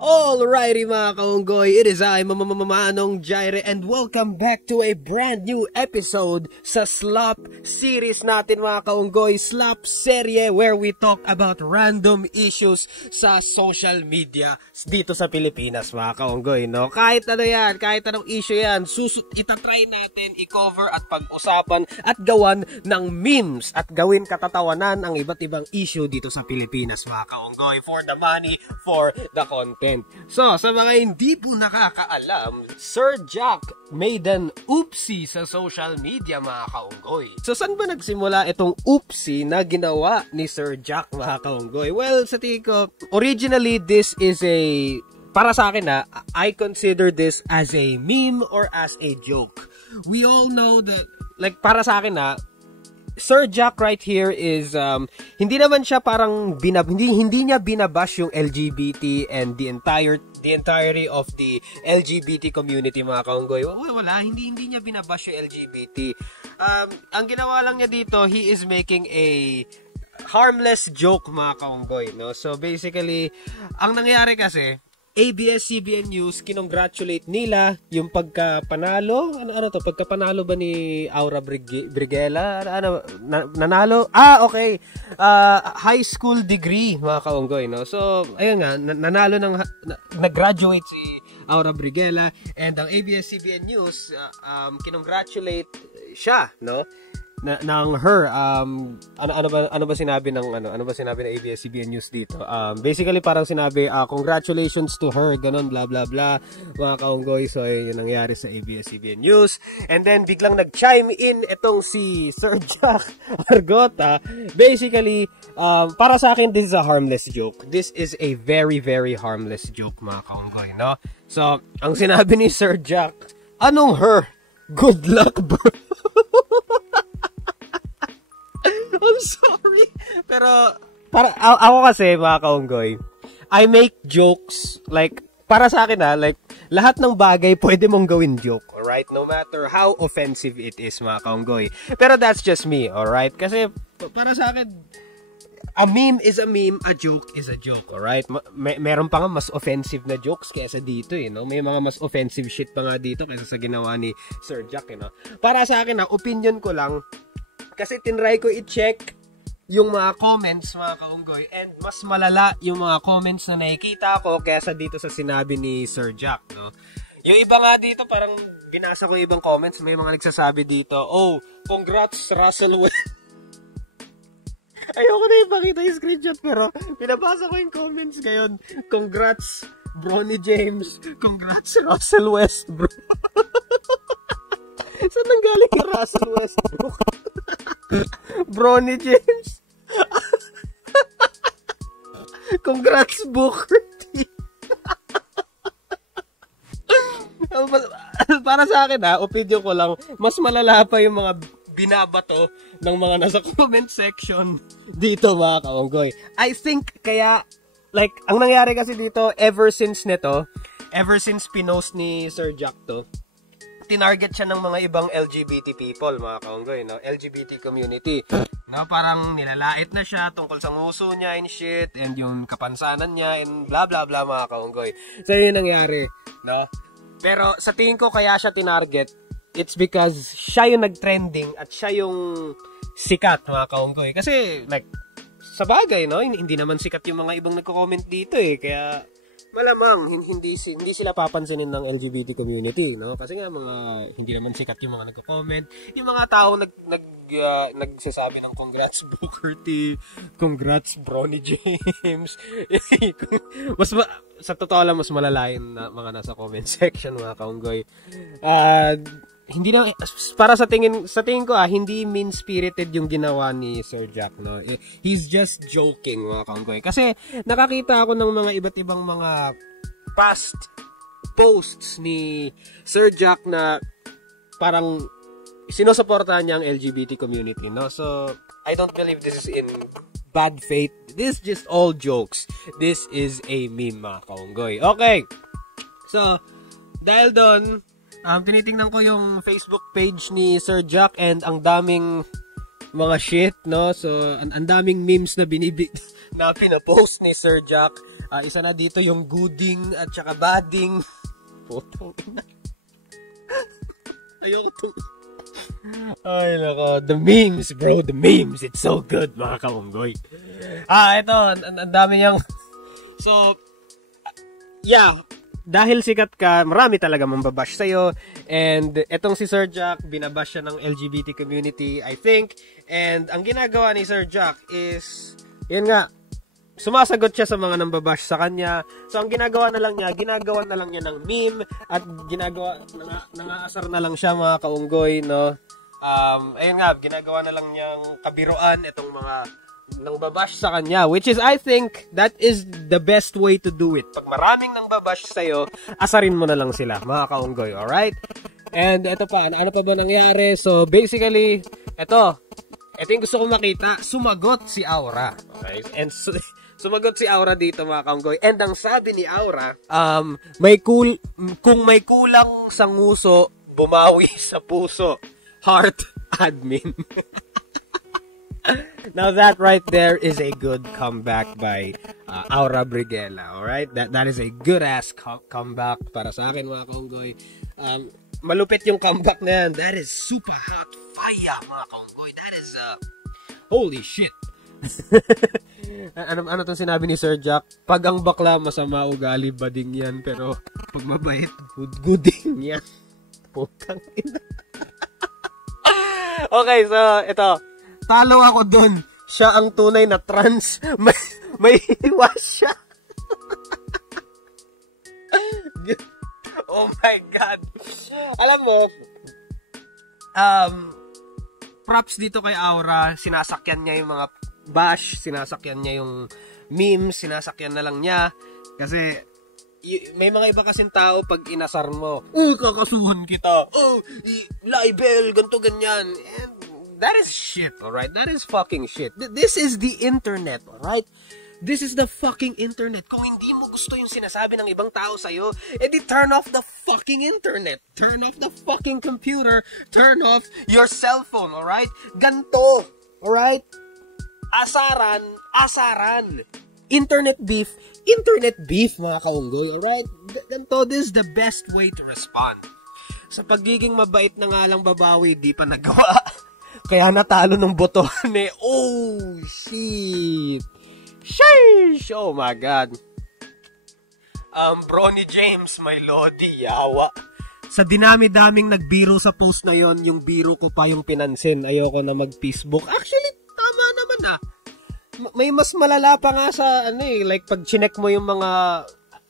Alrighty mga kaunggoy, it is I, Manong Jaire, and welcome back to a brand new episode sa Slop series natin mga kaunggoy, Slop serye where we talk about random issues sa social media dito sa Pilipinas mga kaunggoy, no? Kahit ano yan, kahit anong issue yan, itatry natin i-cover at pag-usapan at gawan ng memes at gawin katatawanan ang iba't ibang issue dito sa Pilipinas mga kaunggoy, for the money, for the content. So, sa mga hindi po nakakaalam, Sir Jack made an oopsie sa social media mga kaunggoy. So, saan ba nagsimula itong oopsie na ginawa ni Sir Jack mga kaunggoy? Well, sa tingin ko, originally this is para sa akin I consider this as a meme or as a joke. We all know that, like para sa akin Sir Jack right here is hindi naman siya parang hindi niya binabash yung LGBT and the entirety of the LGBT community mga kaunggoy. Wala, hindi niya binabash yung LGBT. Ang ginawa lang niya dito, he is making a harmless joke mga kaunggoy, no? So basically, ang nangyari kasi, ABS-CBN News, kinongratulate nila yung pagkapanalo. Pagkapanalo ba ni Aura Briguela? Nanalo? Okay. High school degree, mga kaunggoy, no? So, ayun nga, nanalo nag-graduate si Aura Briguela, and ang ABS-CBN News, kinongratulate siya, no? Ng her, ano ba sinabi ng ABS-CBN News dito? Basically parang sinabi, congratulations to her, ganun, blah blah blah, mga kaunggoy. So yun yung nangyari sa ABS-CBN News, and then biglang nag-chime in itong si Sir Jack Argota. Basically, para sa akin, this is a harmless joke. This is a very very harmless joke mga kaunggoy, no? So ang sinabi ni Sir Jack, anong her? Good luck bro. I'm sorry. Pero, ako kasi, mga kaunggoy, I make jokes, like, para sa akin like, lahat ng bagay pwede mong gawin joke, alright? No matter how offensive it is, mga kaunggoy. Pero that's just me, alright? Kasi, para sa akin, a meme is a meme, a joke is a joke, alright? Meron pa nga mas offensive na jokes kaysa dito, no? May mga mas offensive shit pa nga dito kaysa sa ginawa ni Sir Jack, no? Para sa akin, opinion ko lang, kasi tinry ko i-check yung mga comments mga kaunggoy, and mas malala yung mga comments na nakikita ko kaysa dito sa sinabi ni Sir Jack, no? Yung iba nga dito, parang binasa ko yung ibang comments, may mga nagsasabi dito, oh, congrats Russell West. Ayoko na ipakita yung screenshot, pero pinabasa ko yung comments ngayon. Congrats Bronny James, congrats Russell Westbrook. Saan nanggaling yung Russell Westbrook? Bronny James. Congrats Booker T. Para sa akin opinion ko lang, mas malala pa yung mga binabato ng mga nasa comment section dito mga kaunggoy. I think kaya, like, ang nangyari kasi dito, ever since pinost ni Sir Jack to, tinarget siya ng mga ibang LGBT people, mga kaunggoy, no? LGBT community. No, parang nilalait na siya tungkol sa nguso niya and shit, and yung kapansanan niya and blah blah blah, mga kaunggoy. So yun nangyari, no? Pero sa tingin ko kaya siya tinarget, it's because siya yung nag-trending at siya yung sikat, mga kaunggoy. Kasi like, sa bagay, no? Hindi naman sikat yung mga ibang nagko-comment dito kaya malamang hindi sila papansinin ng LGBT community, no? Kasi nga hindi naman sikat yung mga nagko-comment, yung mga tao nagsasabi ng congrats Booker T, congrats Bronny James. Sa totoo lang, mas malalain na mga nasa comment section, mga kaunggoy. Hindi na, para sa tingin ko hindi mean-spirited yung ginawa ni Sir Jack, no? He's just joking, mga kaunggoy. Kasi nakakita ako ng mga iba't ibang mga past posts ni Sir Jack na parang sinusuportahan niya ang LGBT community, no? So, I don't believe this is in bad faith. This is just all jokes. This is a meme, mga kaunggoy. Okay. So, dahil doon, tinitingnan ko yung Facebook page ni Sir Jack, and ang daming mga shit, no? So, ang daming memes na na pinapost ni Sir Jack. Isa na dito yung gooding at saka badding. Putang ina. Ayoko itong... Ay, nako. The memes, bro. The memes. It's so good, mga kaunggoy. Ito. Ang dami niyang... So, yeah. Dahil sikat ka, marami talaga mambabash sa'yo. And etong si Sir Jack, binabash siya ng LGBT community, I think. And ang ginagawa ni Sir Jack is, yun nga, sumasagot siya sa mga nambabash sa kanya. So ang ginagawa na lang niya ng meme at nangaasar na lang siya, mga kaunggoy, no? Ayun nga, ginagawa na lang niyang kabiruan itong mga nang babash sa kanya, which is, I think, that is the best way to do it. Pag maraming nang babash sa'yo, asarin mo na lang sila, mga kaunggoy, alright? And ito pa, ano pa ba nangyari? So, basically, ito yung gusto kong makita, sumagot si Aura. Okay? And sumagot si Aura dito, mga kaunggoy. And ang sabi ni Aura, kung may kulang sa nguso, bumawi sa puso. Heart admin. Now that right there is a good comeback by Aura Briguela, alright? That is a good ass comeback para sa akin, mga kaunggoy. Malupit yung comeback na yan. That is super hot fire, mga kaunggoy. That is holy shit. ano tong sinabi ni Sir Jack? Pag ang bakla masama ugali, bading yan, pero pag mabait, gooding yan. Putang ina. Okay, so ito. Talo ako dun. Siya ang tunay na trans. May hiwas siya. Oh my God. Alam mo, props dito kay Aura. Sinasakyan niya yung mga bash. Sinasakyan niya yung memes. Sinasakyan na lang niya. Kasi, may mga iba kasing tao pag inasar mo, kakasuhan kita. Libel, ganto ganyan. And, that is shit, alright? That is fucking shit. This is the internet, alright? This is the fucking internet. Kung hindi mo gusto yung sinasabi ng ibang tao sa'yo, edi turn off the fucking internet. Turn off the fucking computer. Turn off your cell phone, alright? Ganto, alright? Asaran. Internet beef, mga kaunggoy, alright? Ganto, this is the best way to respond. Sa pagiging mabait na nga lang babawi, di pa nagawa. Kaya natalo ng botohan eh. Oh, shit. Sheesh. Oh my God. Bronny James, my lodi, yawa. Sa dinami-daming nagbiro sa post na yon, yung biro ko pa yung pinansin. Ayoko na mag-Facebook. Actually, tama naman ah. May mas malala pa nga sa like pag chinek mo yung mga,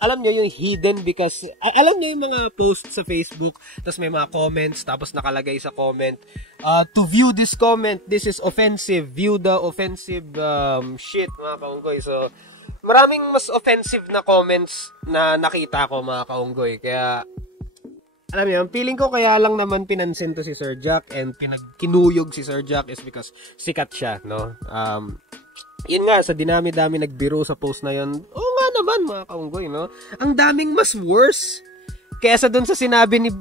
alam nyo yung hidden, because alam nyo yung mga posts sa Facebook, tapos may mga comments, tapos nakalagay sa comment, to view this comment, this is offensive, view the offensive shit, mga kaunggoy. So maraming mas offensive na comments na nakita ko, mga kaunggoy. Kaya alam niyo, feeling ko kaya lang naman pinansin to si Sir Jack and kinuyog si Sir Jack is because sikat siya, no? Yun nga, sa dinami-dami nagbiro sa post na yun, oo nga naman, mga kaunggoy, no? Ang daming mas worse kaysa dun sa sinabi ni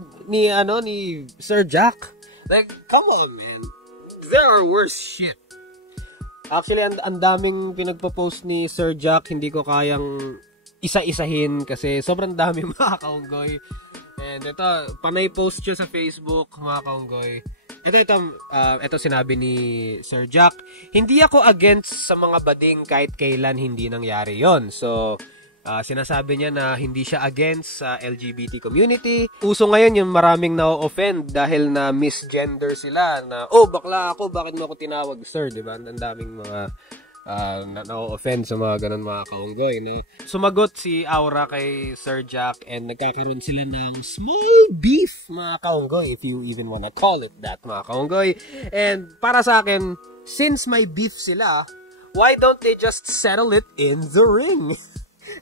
Sir Jack. Like, come on, man. There are worse shit. Actually, ang daming pinagpo-post ni Sir Jack, hindi ko kayang isa-isahin kasi sobrang dami, mga kaunggoy. And ito, panay post siya sa Facebook, mga kaunggoy. Ito sinabi ni Sir Jack, hindi ako against sa mga bading kahit kailan hindi nangyari yon. So, sinasabi niya na hindi siya against sa LGBT community. Uso ngayon yung maraming na-offend dahil na misgender sila na, bakla ako, bakit mo ako tinawag sir, diba? Ang daming mga na-offend sa mga ganun, mga kaunggoy, no? Sumagot si Aura kay Sir Jack and nagkakaroon sila ng small beef, mga kaunggoy, if you even wanna call it that, mga kaunggoy. And para sa akin, since may beef sila, why don't they just settle it in the ring?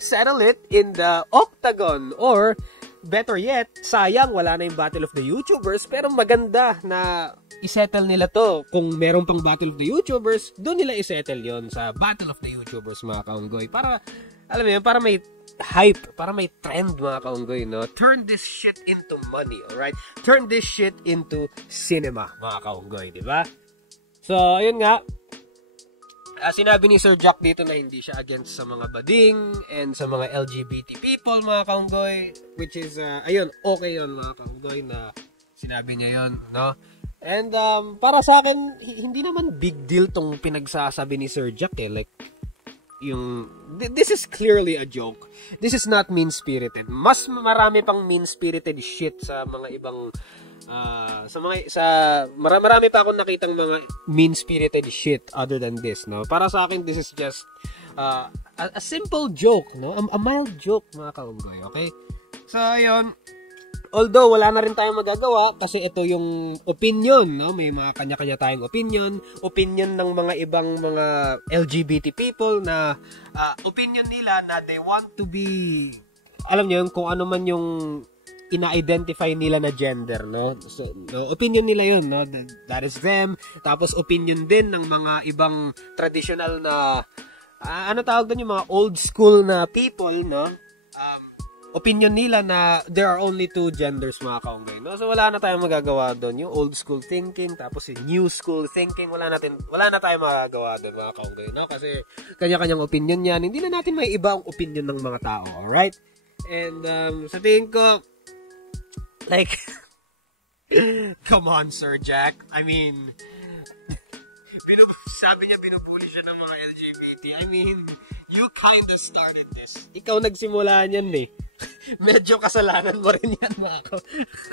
Settle it in the octagon, or better yet, sayang wala na yung Battle of the YouTubers, pero maganda na isettle nila to. Kung meron pang Battle of the YouTubers, doon nila isettle yon sa Battle of the YouTubers, mga kaunggoy. Para, alam mo yun, para may hype, para may trend, mga kaunggoy, no? Turn this shit into money, alright? Turn this shit into cinema, mga kaunggoy, di ba? So, ayun nga. Sinabi ni Sir Jack dito na hindi siya against sa mga bading and sa mga LGBT people, mga kaunggoy, which is, ayun, okay yun, mga kaunggoy, na sinabi niya yun, no? And, para sa akin, hindi naman big deal tong pinagsasabi ni Sir Jack, like, this is clearly a joke. This is not mean-spirited. Mas marami pang mean-spirited shit sa mga ibang, marami pa akong nakitang mga mean-spirited shit other than this, no? Para sa akin, this is just, a simple joke, no? A mild joke, mga kaunggoy, okay? So, ayun. Although, wala na rin tayong magagawa kasi ito yung opinion, no? May mga kanya-kanya tayong opinion ng mga ibang mga LGBT people na opinion nila na they want to be, alam nyo yun, kung ano man yung ina-identify nila na gender, no? So, no, opinion nila yun, no? That is them. Tapos, opinion din ng mga ibang traditional na, ano tawag doon, yung mga old school na people, no? Opinion nila na there are only two genders, mga kaunggay, no? So wala na tayong magagawa doon, yung old school thinking tapos yung new school thinking, wala na tayong magagawa doon, mga kaunggay, no? Kasi kanya-kanyang opinion yan, hindi na natin may iba ang opinion ng mga tao, alright? And sa tingin ko, like, come on, Sir Jack, I mean, sabi niya binubuli siya ng mga LGBT. I mean, you kinda started this. Ikaw nagsimula niyan, eh. Medyo kasalanan mo rin yan,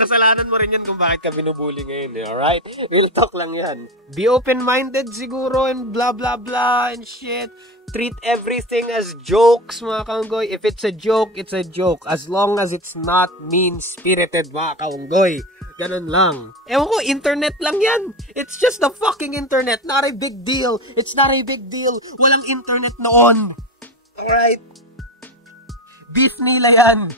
kasalanan mo rin yan kung bakit ka binubuli ngayon, eh. Alright? Real talk lang yan. Be open-minded siguro and blah blah blah and shit. Treat everything as jokes, mga kaunggoy. If it's a joke, it's a joke. As long as it's not mean-spirited, mga kaunggoy. Ganun lang. Ewan ko, internet lang yan. It's just the fucking internet. Not a big deal. It's not a big deal. Walang internet noon. Alright? Beef nila yan.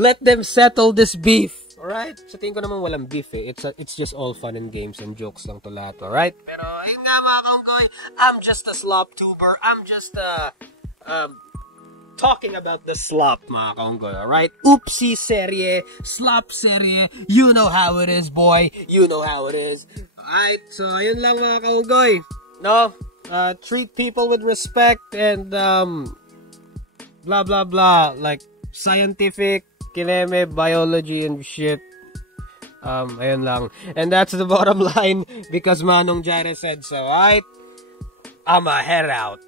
Let them settle this beef. Alright? Sa tingin ko naman walang beef, eh. It's just all fun and games and jokes lang to lahat. Alright? Pero, ayun nga, mga kaunggoy, I'm just a slop tuber. I'm just talking about the slop, mga kaunggoy, alright? Oopsie serye, slop serye, you know how it is, boy. You know how it is. Alright, so ayun lang, mga kaunggoy. No? Treat people with respect and, blah, blah, blah. Like, scientific, kineme, biology, and shit. Ayun lang. And that's the bottom line because Manong Jaire said so, alright? I'ma head out.